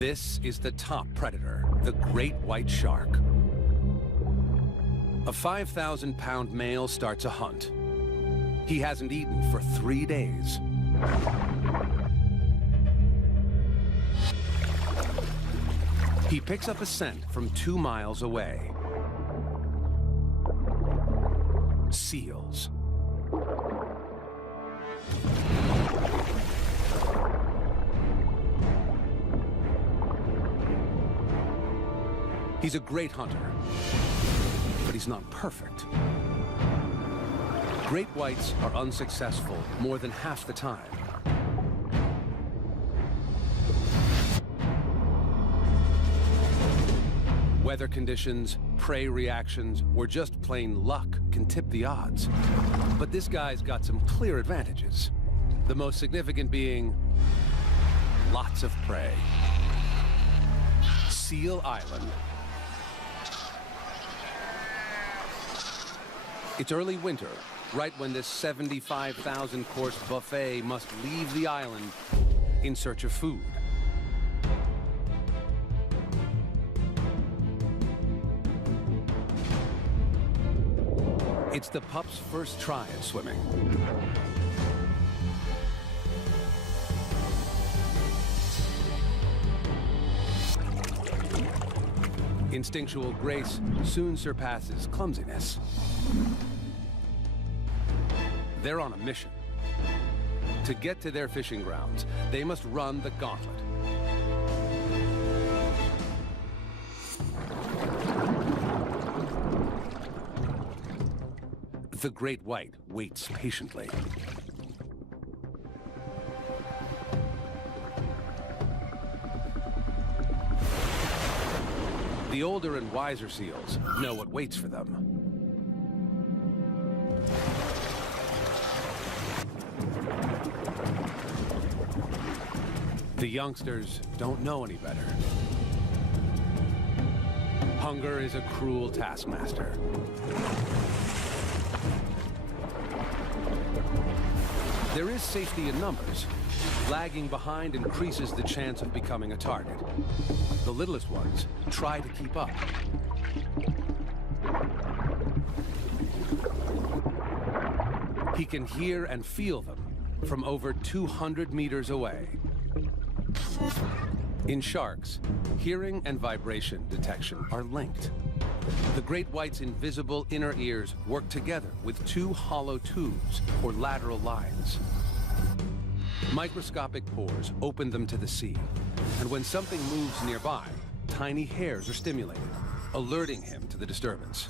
This is the top predator, the great white shark. A 5,000-pound male starts a hunt. He hasn't eaten for 3 days. He picks up a scent from 2 miles away. Seals. He's a great hunter, but he's not perfect. Great whites are unsuccessful more than half the time. Weather conditions, prey reactions, or just plain luck can tip the odds. But this guy's got some clear advantages. The most significant being lots of prey. Seal Island. It's early winter, right when this 75,000-course buffet must leave the island in search of food. It's the pup's first try at swimming. Instinctual grace soon surpasses clumsiness. They're on a mission. To get to their fishing grounds, they must run the gauntlet. The great white waits patiently. The older and wiser seals know what waits for them. The youngsters don't know any better. Hunger is a cruel taskmaster. There is safety in numbers. Lagging behind increases the chance of becoming a target. The littlest ones try to keep up. He can hear and feel them from over 200 meters away. In sharks, hearing and vibration detection are linked. The great white's invisible inner ears work together with 2 hollow tubes, or lateral lines. Microscopic pores open them to the sea, and when something moves nearby, tiny hairs are stimulated, alerting him to the disturbance.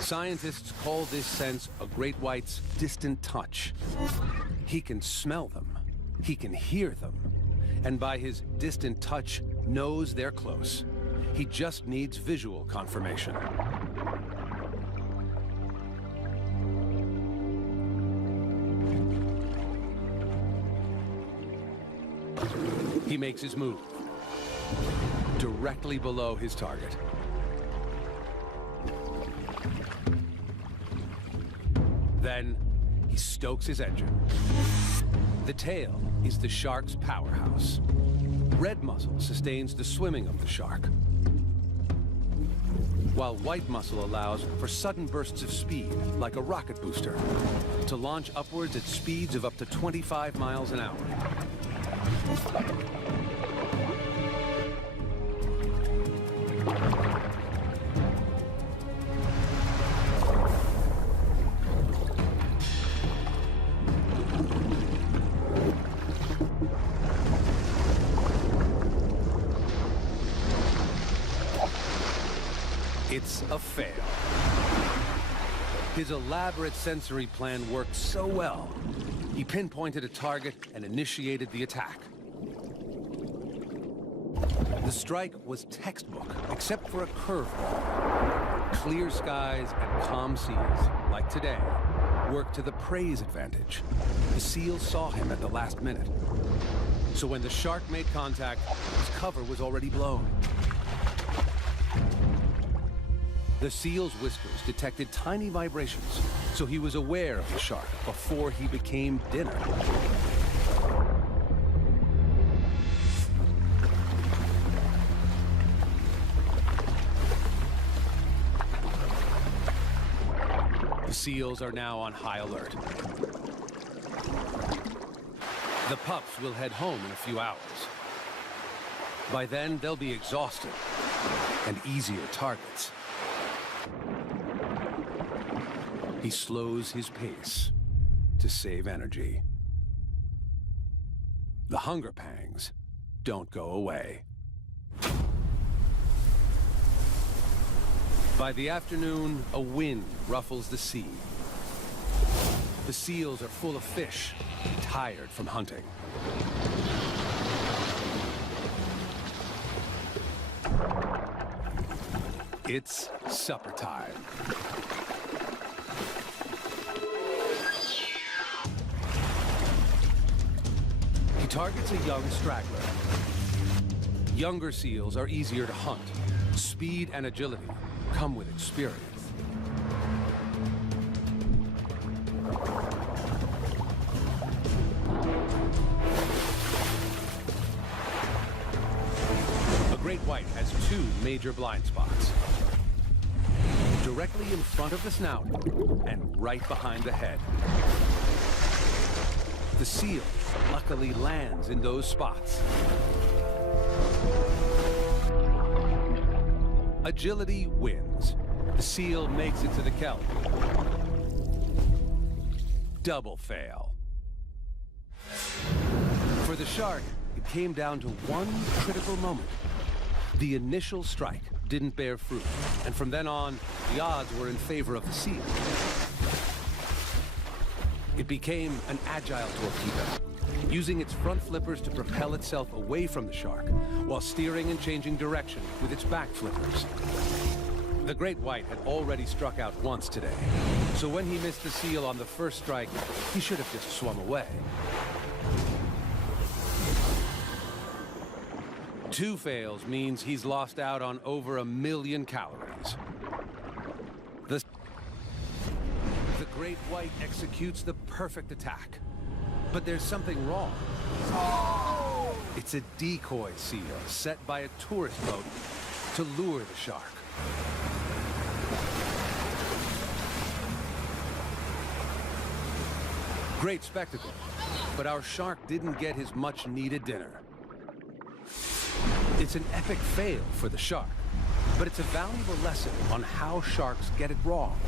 Scientists call this sense a great white's distant touch. He can smell them, he can hear them, and by his distant touch, knows they're close. He just needs visual confirmation. He makes his move, directly below his target. Then, he stokes his engine. The tail is the shark's powerhouse. Red muscle sustains the swimming of the shark, while white muscle allows for sudden bursts of speed, like a rocket booster, to launch upwards at speeds of up to 25 miles an hour. It's a fail. His elaborate sensory plan worked so well, he pinpointed a target and initiated the attack. The strike was textbook, except for a curveball. Clear skies and calm seas, like today, worked to the prey's advantage. The seal saw him at the last minute. So when the shark made contact, his cover was already blown. The seal's whiskers detected tiny vibrations, so he was aware of the shark before he became dinner. seals are now on high alert. The pups will head home in a few hours. By then, they'll be exhausted and easier targets. He slows his pace to save energy. The hunger pangs don't go away. By the afternoon, a wind ruffles the sea. The seals are full of fish, tired from hunting. It's supper time. He targets a young straggler. Younger seals are easier to hunt. Speed and agility come with experience. A great white has two major blind spots. Directly in front of the snout and right behind the head. The seal luckily lands in those spots. Agility wins. The seal makes it to the kelp. Double fail. For the shark, it came down to one critical moment. The initial strike didn't bear fruit, and from then on, the odds were in favor of the seal. It became an agile torpedo, using its front flippers to propel itself away from the shark, while steering and changing direction with its back flippers. The great white had already struck out once today, so when he missed the seal on the first strike, he should have just swum away. Two fails means he's lost out on over 1 million calories. The great white executes the perfect attack. But there's something wrong. It's a decoy seal set by a tourist boat to lure the shark. Great spectacle, but our shark didn't get his much-needed dinner. It's an epic fail for the shark, but it's a valuable lesson on how sharks get it wrong.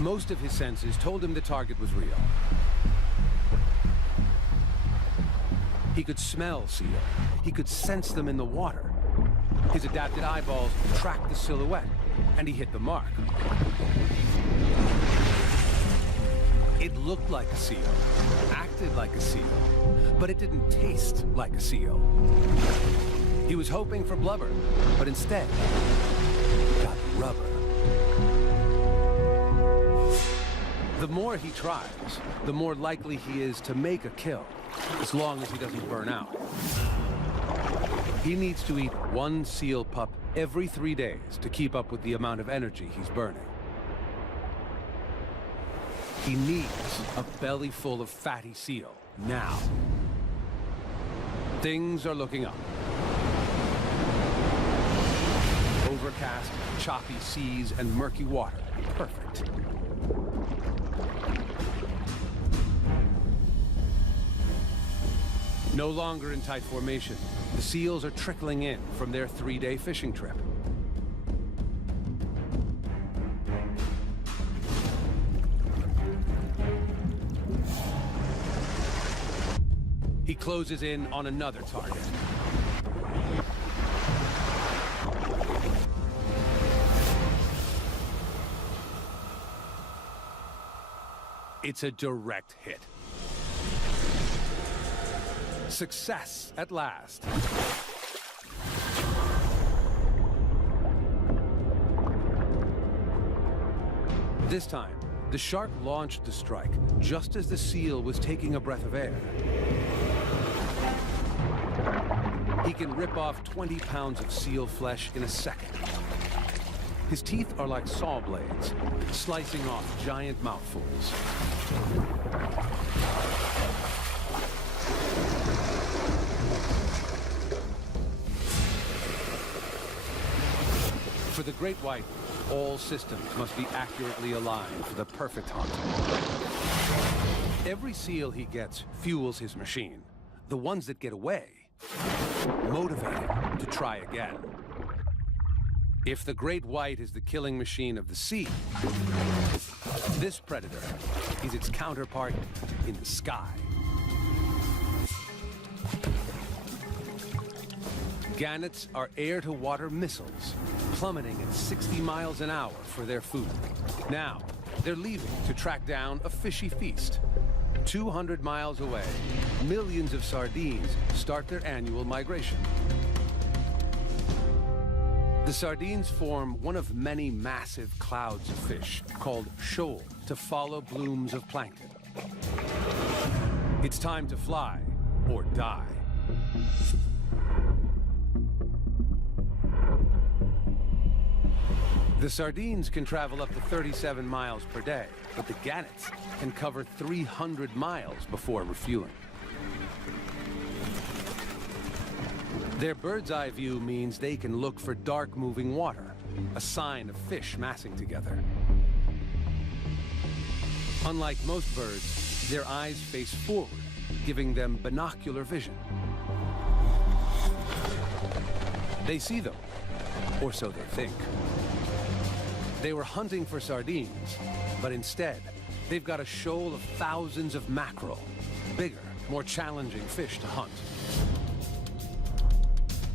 Most of his senses told him the target was real. He could smell seal. He could sense them in the water. His adapted eyeballs tracked the silhouette, and he hit the mark. It looked like a seal, acted like a seal, but it didn't taste like a seal. He was hoping for blubber, but instead, he got rubber. The more he tries, the more likely he is to make a kill, as long as he doesn't burn out. He needs to eat one seal pup every 3 days to keep up with the amount of energy he's burning. He needs a belly full of fatty seal, now. Things are looking up. Overcast, choppy seas, and murky water. Perfect. No longer in tight formation, the seals are trickling in from their 3-day fishing trip. He closes in on another target. It's a direct hit. Success at last. This time, the shark launched the strike just as the seal was taking a breath of air. He can rip off 20 pounds of seal flesh in a second. His teeth are like saw blades, slicing off giant mouthfuls. For the great white, All systems must be accurately aligned for the perfect hunt. Every seal he gets fuels his machine. The ones that get away motivate him to try again. If the great white is the killing machine of the sea, this predator is its counterpart in the sky. Gannets are air-to-water missiles, plummeting at 60 miles an hour for their food. Now, they're leaving to track down a fishy feast. 200 miles away, millions of sardines start their annual migration. The sardines form one of many massive clouds of fish called shoal to follow blooms of plankton. It's time to fly or die. The sardines can travel up to 37 miles per day, but the gannets can cover 300 miles before refueling. Their bird's eye view means they can look for dark moving water, a sign of fish massing together. Unlike most birds, their eyes face forward, giving them binocular vision. They see them, or so they think. They were hunting for sardines, but instead, they've got a shoal of thousands of mackerel, bigger, more challenging fish to hunt.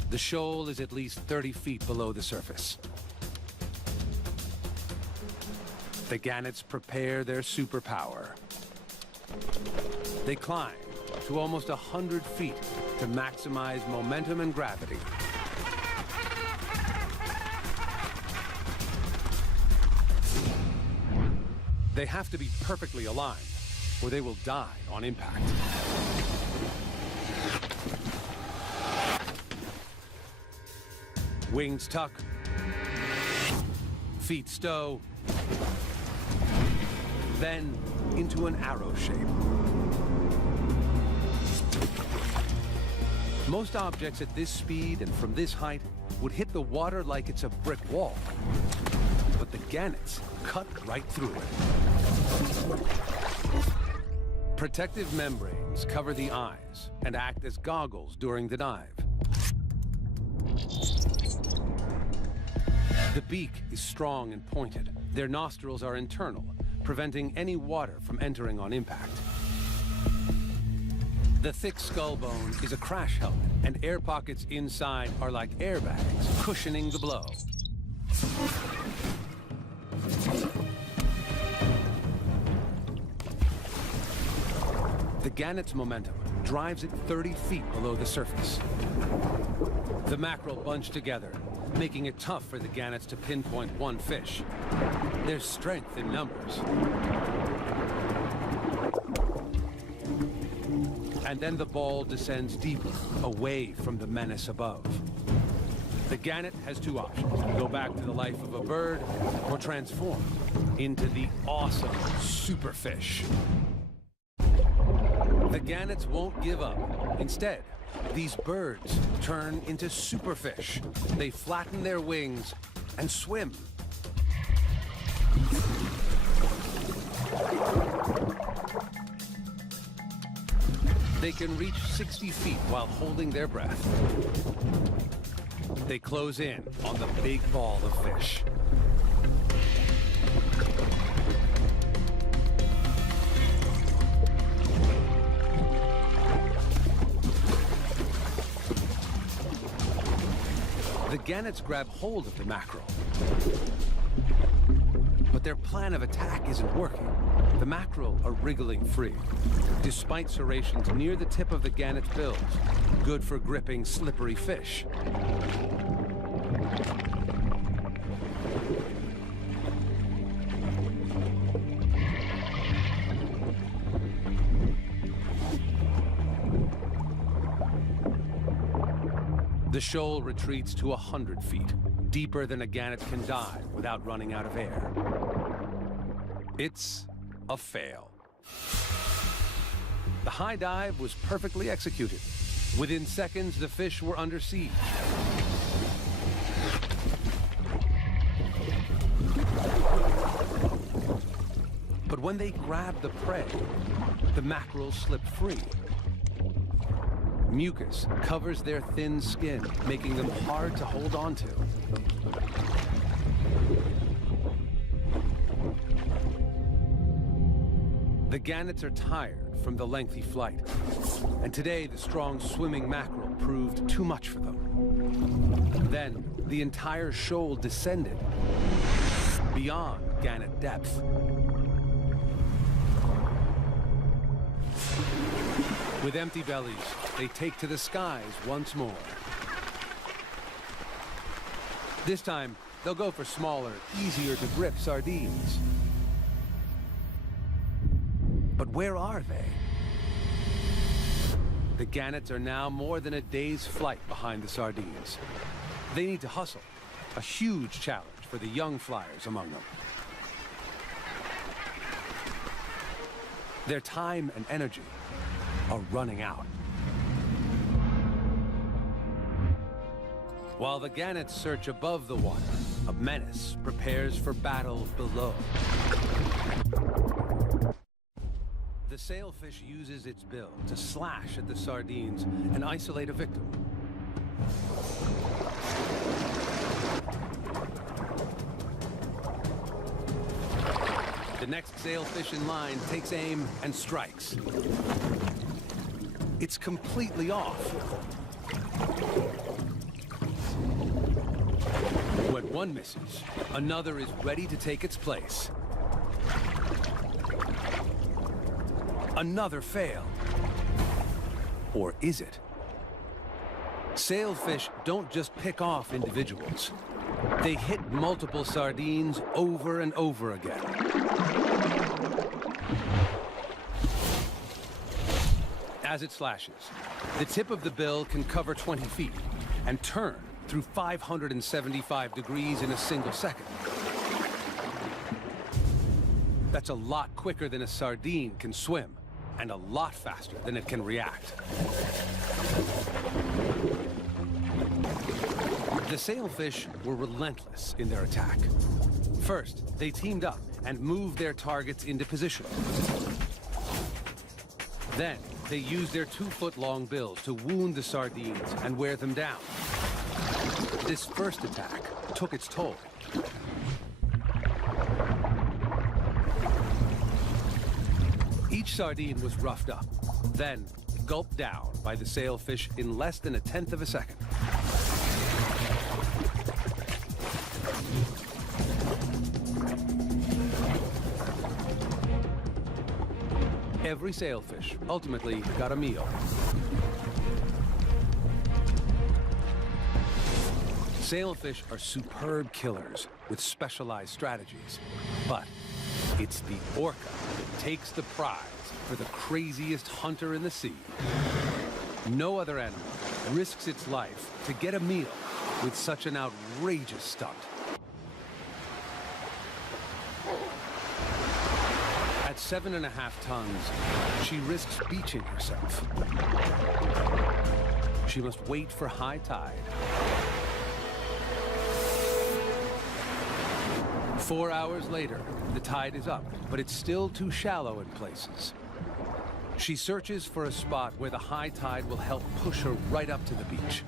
The shoal is at least 30 feet below the surface. The gannets prepare their superpower. They climb to almost 100 feet to maximize momentum and gravity. They have to be perfectly aligned, or they will die on impact. Wings tuck, feet stow, then into an arrow shape. Most objects at this speed and from this height would hit the water like it's a brick wall. But the gannets cut right through it. Protective membranes cover the eyes and act as goggles during the dive. The beak is strong and pointed. Their nostrils are internal, preventing any water from entering on impact. The thick skull bone is a crash helmet, and air pockets inside are like airbags, cushioning the blow. The gannet's momentum drives it 30 feet below the surface. The mackerel bunch together, making it tough for the gannets to pinpoint one fish. There's strength in numbers. And then the ball descends deeper, away from the menace above. The gannet has two options: go back to the life of a bird, or transform into the awesome superfish. The gannets won't give up. Instead, these birds turn into superfish. They flatten their wings and swim. They can reach 60 feet while holding their breath. They close in on the big ball of fish. The gannets grab hold of the mackerel. But their plan of attack isn't working. The mackerel are wriggling free, despite serrations near the tip of the gannet's bills, good for gripping slippery fish. The shoal retreats to 100 feet, deeper than a gannet can dive without running out of air. It's a fail. The high dive was perfectly executed. Within seconds, the fish were under siege. But when they grab the prey, the mackerels slip free. Mucus covers their thin skin, making them hard to hold on to. The gannets are tired from the lengthy flight, and today the strong swimming mackerel proved too much for them. Then the entire shoal descended beyond gannet depth. With empty bellies, they take to the skies once more. This time, they'll go for smaller, easier to grip sardines. But where are they? The gannets are now more than a day's flight behind the sardines. They need to hustle, a huge challenge for the young flyers among them. Their time and energy are running out. While the gannets search above the water, a menace prepares for battle below. The sailfish uses its bill to slash at the sardines and isolate a victim. The next sailfish in line takes aim and strikes. It's completely off. When one misses, another is ready to take its place. Another failed. Or is it? Sailfish don't just pick off individuals. They hit multiple sardines over and over again. As it slashes, the tip of the bill can cover 20 feet and turn through 575 degrees in a single second. That's a lot quicker than a sardine can swim, and a lot faster than it can react. The sailfish were relentless in their attack. First, they teamed up and moved their targets into position. Then, they used their 2-foot-long bills to wound the sardines and wear them down. This first attack took its toll. Each sardine was roughed up, then gulped down by the sailfish in less than 1/10 of a second. Every sailfish ultimately got a meal. Sailfish are superb killers with specialized strategies, but it's the orca that takes the prize for the craziest hunter in the sea. No other animal risks its life to get a meal with such an outrageous stunt. At 7.5 tons, she risks beaching herself. She must wait for high tide. 4 hours later, the tide is up, but it's still too shallow in places. She searches for a spot where the high tide will help push her right up to the beach.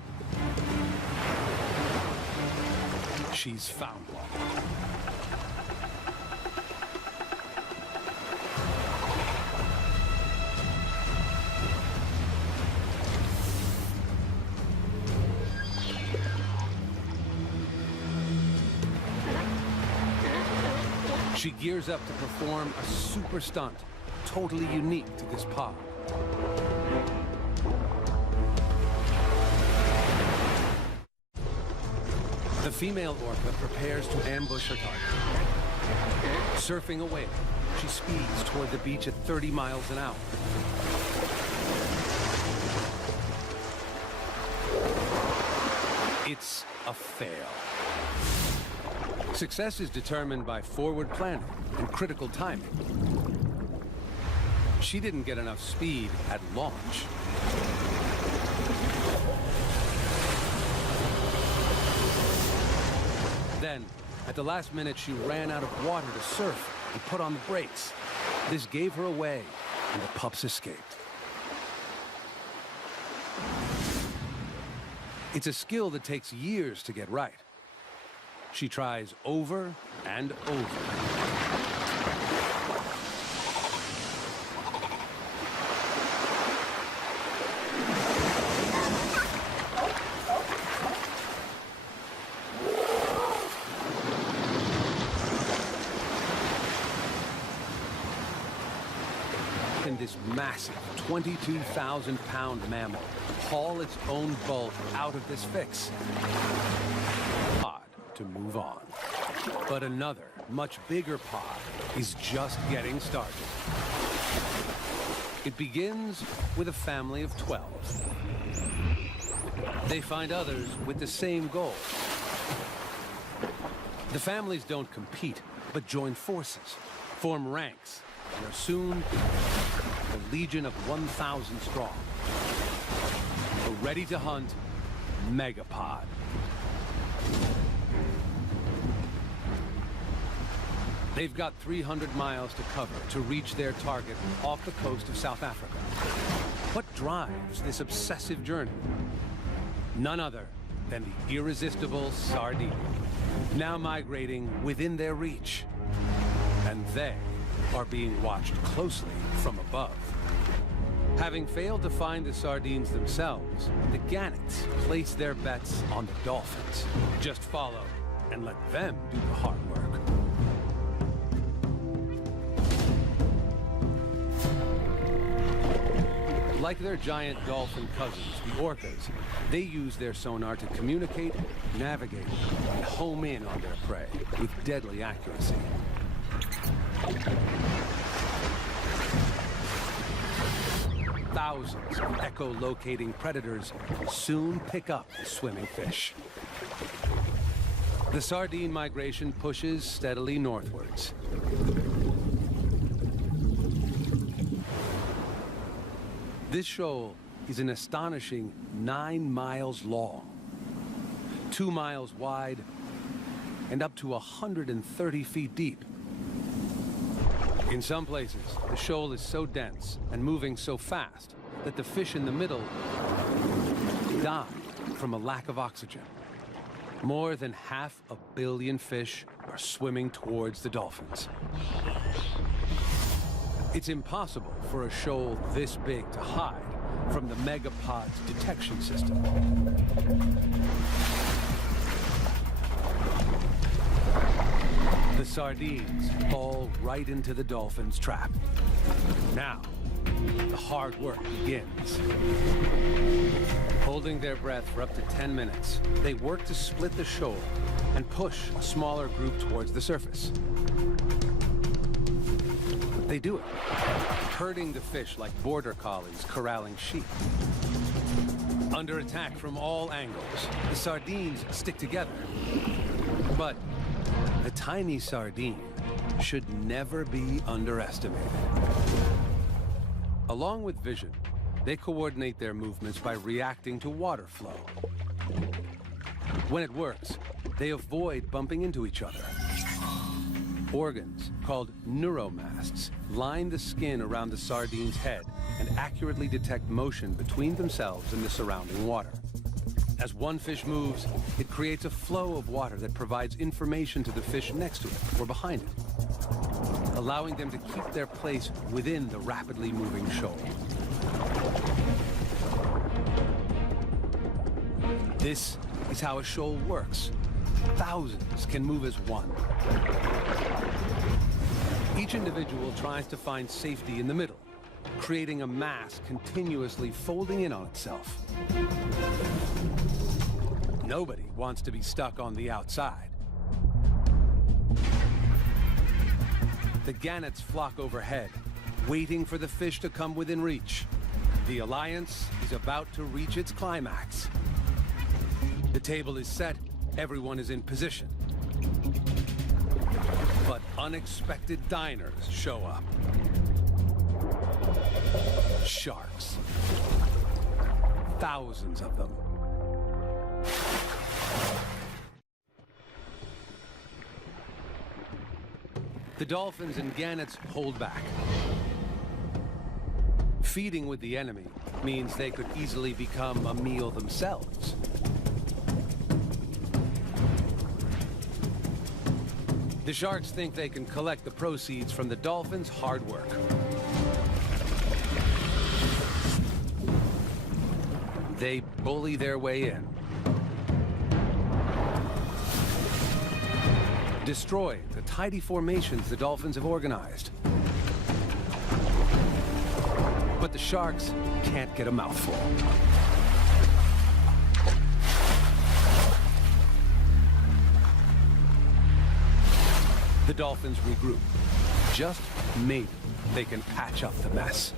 She's found one. She gears up to perform a super stunt, totally unique to this pod. The female orca prepares to ambush her target. Surfing a wave, she speeds toward the beach at 30 miles an hour. It's a fail. Success is determined by forward planning and critical timing. She didn't get enough speed at launch. Then, at the last minute, she ran out of water to surf and put on the brakes. This gave her away, and the pups escaped. It's a skill that takes years to get right. She tries over and over. This massive 22,000-pound mammal haul its bulk out of this fix. Pod to move on. But another, much bigger pod is just getting started. It begins with a family of 12. They find others with the same goal. The families don't compete, but join forces, form ranks, and are soon a legion of 1,000 strong. A ready to hunt megapod. They've got 300 miles to cover to reach their target off the coast of South Africa. What drives this obsessive journey? None other than the irresistible sardine, now migrating within their reach. And they are being watched closely from above. Having failed to find the sardines themselves, the gannets place their bets on the dolphins. Just follow and let them do the hard work. Like their giant dolphin cousins, the orcas, they use their sonar to communicate, navigate, and home in on their prey with deadly accuracy. Thousands of echolocating predators soon pick up the swimming fish. The sardine migration pushes steadily northwards. This shoal is an astonishing 9 miles long, 2 miles wide, and up to 130 feet deep. In some places, the shoal is so dense and moving so fast that the fish in the middle die from a lack of oxygen. More than 500 million fish are swimming towards the dolphins. It's impossible for a shoal this big to hide from the megapod's detection system. The sardines fall right into the dolphins' trap. Now, the hard work begins. Holding their breath for up to 10 minutes, they work to split the shoal and push a smaller group towards the surface. They do it, herding the fish like border collies corralling sheep. Under attack from all angles, the sardines stick together. But the tiny sardine should never be underestimated. Along with vision, they coordinate their movements by reacting to water flow. When it works, they avoid bumping into each other. Organs, called neuromasts, line the skin around the sardine's head and accurately detect motion between themselves and the surrounding water. As one fish moves, it creates a flow of water that provides information to the fish next to it or behind it, allowing them to keep their place within the rapidly moving shoal. This is how a shoal works. Thousands can move as one. Each individual tries to find safety in the middle, creating a mass continuously folding in on itself. Nobody wants to be stuck on the outside. The gannets flock overhead, waiting for the fish to come within reach. The alliance is about to reach its climax. The table is set, everyone is in position. But unexpected diners show up. Sharks. Thousands of them. The dolphins and gannets hold back. Feeding with the enemy means they could easily become a meal themselves. The sharks think they can collect the proceeds from the dolphins' hard work. They bully their way in. Destroy the tidy formations the dolphins have organized. But the sharks can't get a mouthful. The dolphins regroup. Just maybe they can patch up the mess.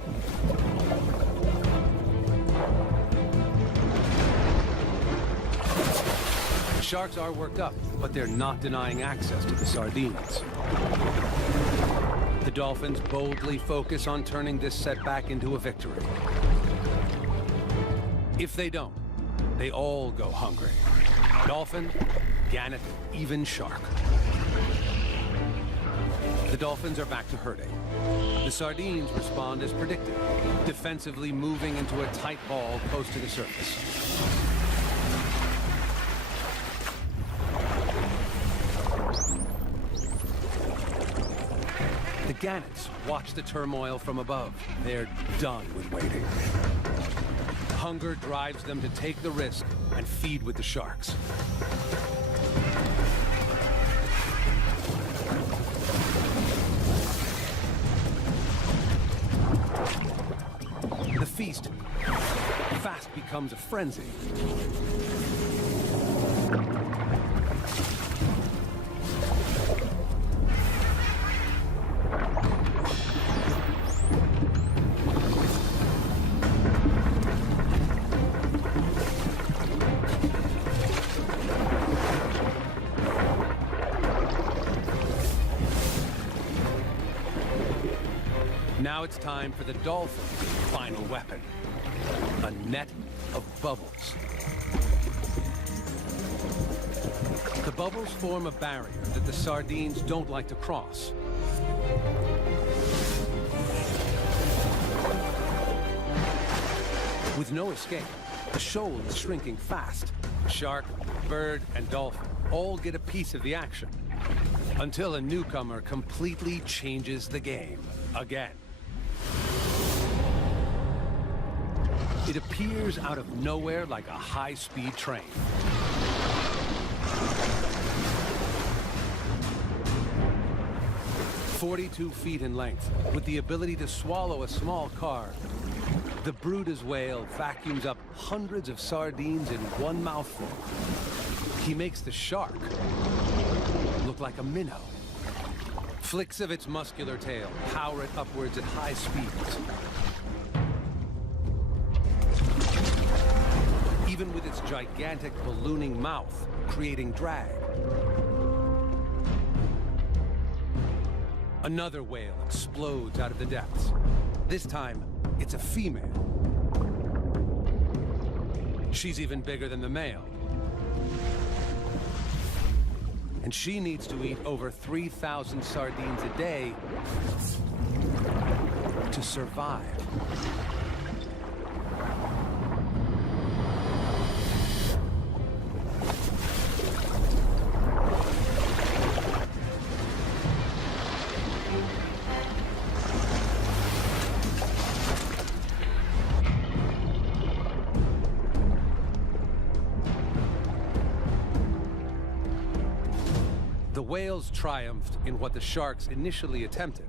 The sharks are worked up, but they're not denying access to the sardines. The dolphins boldly focus on turning this setback into a victory. If they don't, they all go hungry. Dolphin, gannet, even shark. The dolphins are back to herding. The sardines respond as predicted, defensively moving into a tight ball close to the surface. The gannets watch the turmoil from above. They're done with waiting. Hunger drives them to take the risk and feed with the sharks. The feast fast becomes a frenzy. Now it's time for the dolphin's final weapon, a net of bubbles. The bubbles form a barrier that the sardines don't like to cross. With no escape, the shoal is shrinking fast. Shark, bird, and dolphin all get a piece of the action, until a newcomer completely changes the game again. It appears out of nowhere like a high-speed train. "42 feet in length, with the ability to swallow a small car, the Brutus whale vacuums up hundreds of sardines in one mouthful. He makes the shark look like a minnow. Flicks of its muscular tail power it upwards at high speeds. Even with its gigantic ballooning mouth, creating drag. Another whale explodes out of the depths. This time, it's a female. She's even bigger than the male. And she needs to eat over 3,000 sardines a day to survive. The whales triumphed in what the sharks initially attempted,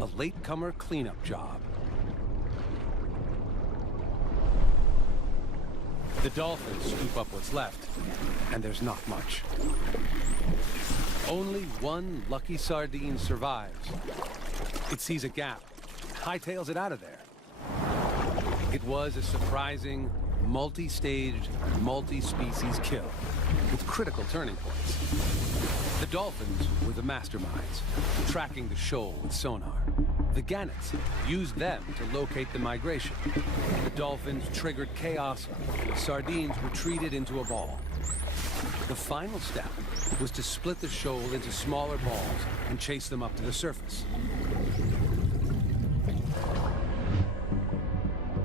a latecomer cleanup job. The dolphins scoop up what's left, and there's not much. Only one lucky sardine survives. It sees a gap, hightails it out of there. It was a surprising, multi-staged, multi-species kill, with critical turning points. The dolphins were the masterminds, tracking the shoal with sonar. The gannets used them to locate the migration. The dolphins triggered chaos, and the sardines retreated into a ball. The final step was to split the shoal into smaller balls and chase them up to the surface.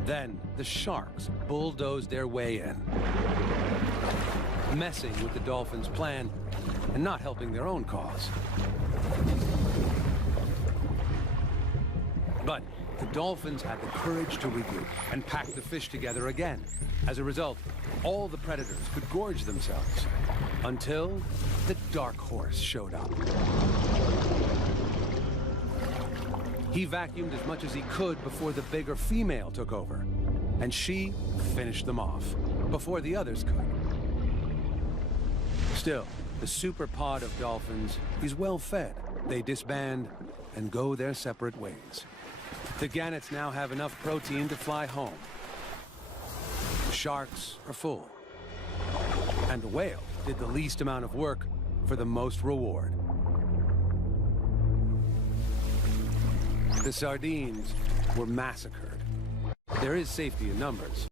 Then the sharks bulldozed their way in, messing with the dolphins' plan and not helping their own cause. But the dolphins had the courage to regroup and pack the fish together again. As a result, all the predators could gorge themselves until the dark horse showed up. He vacuumed as much as he could before the bigger female took over, and she finished them off before the others could. Still, the super pod of dolphins is well fed. They disband and go their separate ways. The gannets now have enough protein to fly home. The sharks are full. And the whale did the least amount of work for the most reward. The sardines were massacred. There is safety in numbers.